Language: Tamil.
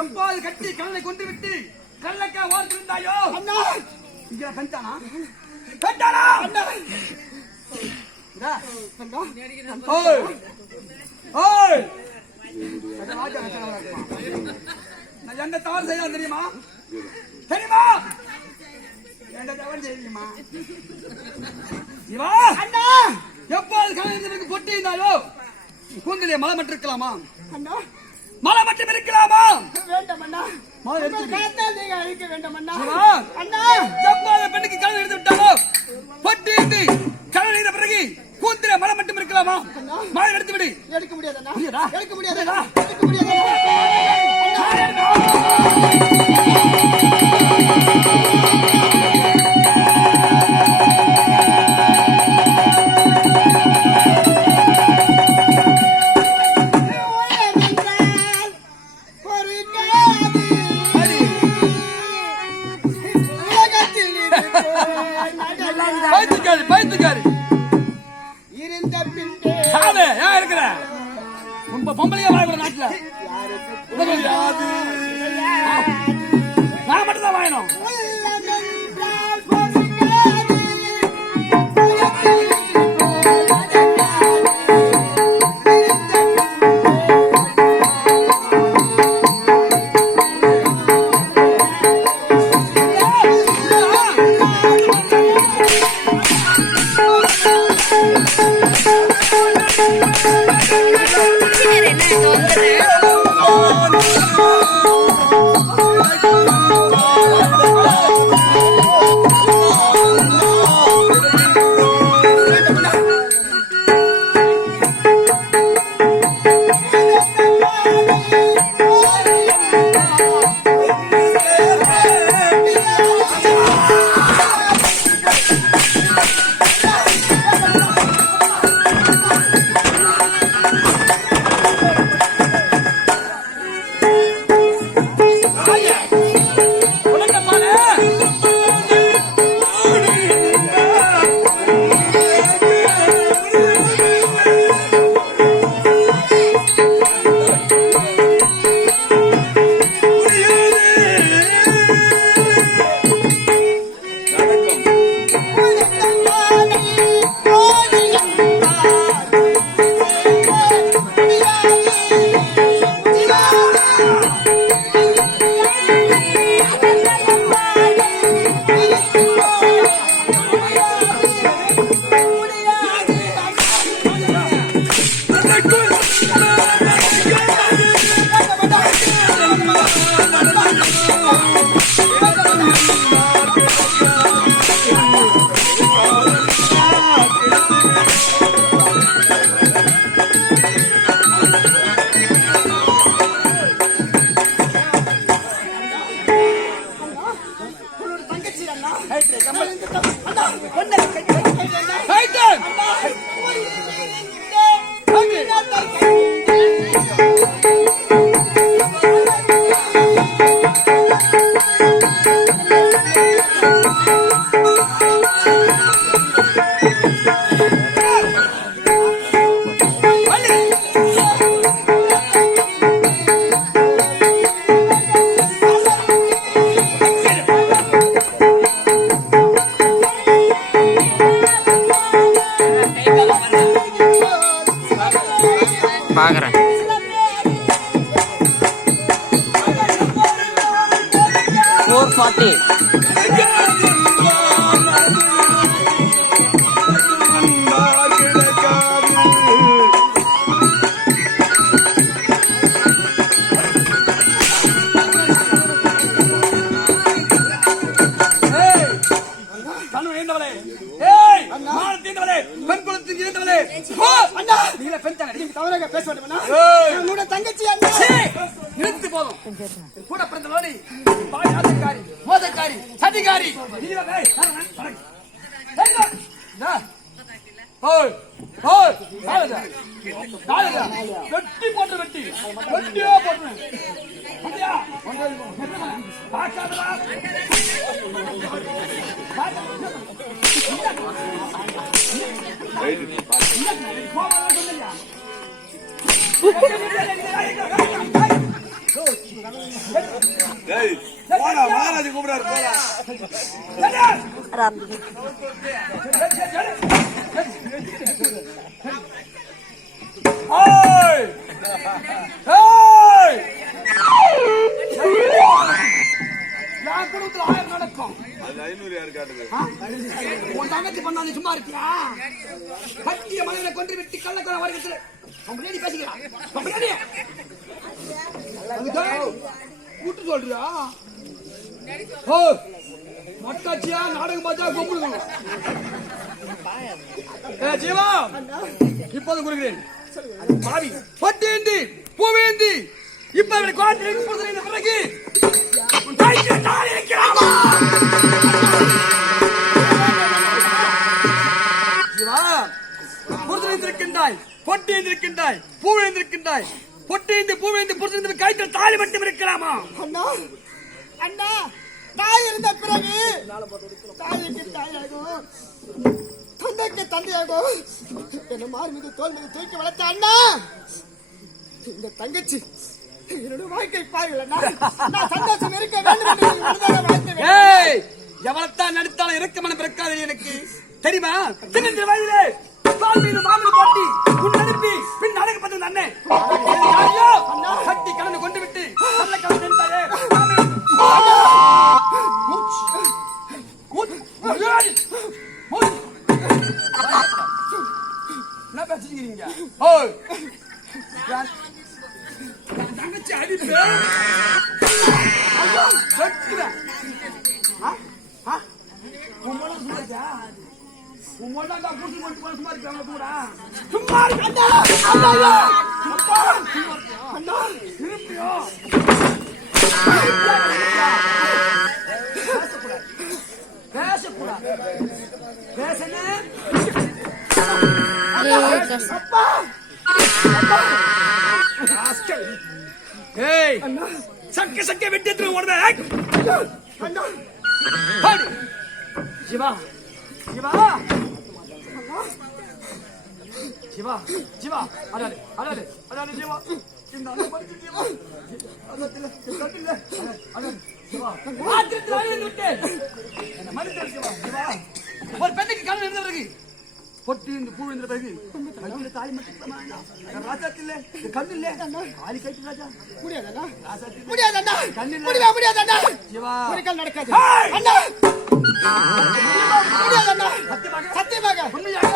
எப்பால் கட்டி கல்லை கொண்டு விட்டு கல்லக்கா ஓர்த்திருந்தாயோ அண்ணா இங்க கண்டானா அண்ணா ஓய் ஓய் நான் என்ன தவறு செய்யலாம் தெரியுமா என்ன தவறு செய்யுமா இவா அண்ணா எப்போது கல்யாணத்துக்கு பொட்டியிருந்தாலோ கூந்தலே மலை மட்டும் இருக்கலாமா அண்ணா மலை மட்டும் இருக்கலாமா வேண்டாம் அண்ணா நீங்க அழிக்க வேண்டாம் அண்ணா அண்ணா எப்போது பெண்ணுக்கு கல்யாணம் எடுத்து விட்டாலோ பொட்டியிட்டு கல்யாணம் செய்த பிறகு கூந்தலே மலை மட்டும் இருக்கலாமா மலை எடுத்து விடு எடுக்க முடியாது அண்ணா எடுக்க முடியாது எடுக்க முடியாது பொம்பளையா வாழ்ற நாட்டுல நான் மட்டும் தான் வாயணும் பாக்குறேன் 440 440 போதும் கூட பிறந்தவனி பாய் ஆசைக்காரி மோசக்காரி சதிகாரி வெட்டி போட்டு வெட்டி வெட்டியா போட்டு மகாராஜ் கூப்பிடாரு என் குடும்பத்துல 1000 நடக்கும். அது 500 யாரு காட்டுது? உன் தங்கச்சி பண்ணா நீ சும்மா இருக்கியா? பட்டிய மலையில கொண்டு விட்டு கள்ளக்கோல வருகிறது. முன்னாடி பேசிக்கிறான். முன்னாடி. கூட்டு சொல்றியா? ஓ மட்டாச்சியா நாடகம் பார்த்தா கூப்பிடுங்க. ஜீவா இப்போது கொடுக்கிறேன். பாவி பட்டேந்தி பூவேந்தி இப்ப அவரை கோட்டை கொடுத்த பிறகு இருக்கின்றாய் பொட்டியிருக்கின்றாய் பூவிழ்ந்திருக்கின்றாய் பொட்டிந்து பூவிழ்ந்து புரிந்து கைத்தில் தாலி மட்டும் இருக்கலாமா? அண்ணா அண்ணா தாய் இருந்த பிறகு தாய்க்கு தாயாகும் தந்தைக்கு தந்தையாகும் என்ன மாறு மீது தோல் மீது தூக்கி வளர்த்த அண்ணா இந்த தங்கச்சி என்னோட வாழ்க்கை பாருங்கள் நான் சந்தோஷம் இருக்க வேண்டும். எவ்வளத்தான் நடித்தாலும் இருக்க மனம் பிறக்காது எனக்கு தெரியுமா? திரு வயதிலே மாமன் பாட்டி உன் நடிப்பி பின் அழகு பத்து அண்ணே சக்தி கலந்து கொண்டு விட்டு நல்ல கலந்து என்ன பேசுறீங்க? தங்கச்சி அடிப்பு சக்க சக்க வெட்டி சிவா சிவா சிவா சிவா அடாது அடாது அடாது சிவா இந்த அண்ணா படிச்சு சிவா அதத்துல கட்டில அடாது சிவா ஆத்திரத்துல அழிந்து விட்டேன் என்ன மனிதர் சிவா சிவா ஒரு பெண்ணுக்கு கண்ணு இருந்த பிறகு பொட்டி இந்த பூ இருந்த பிறகு கையில தாலி மட்டும் ராஜாத்தில்ல கண்ணு இல்ல தாலி கைட்டு ராஜா முடியாதண்ணா ராஜாத்தில்ல முடியாதண்ணா கண்ணு இல்ல முடியாதண்ணா சிவா ஒரு கால் நடக்காது அண்ணா முடியாதண்ணா சத்தியமாக உண்மையாக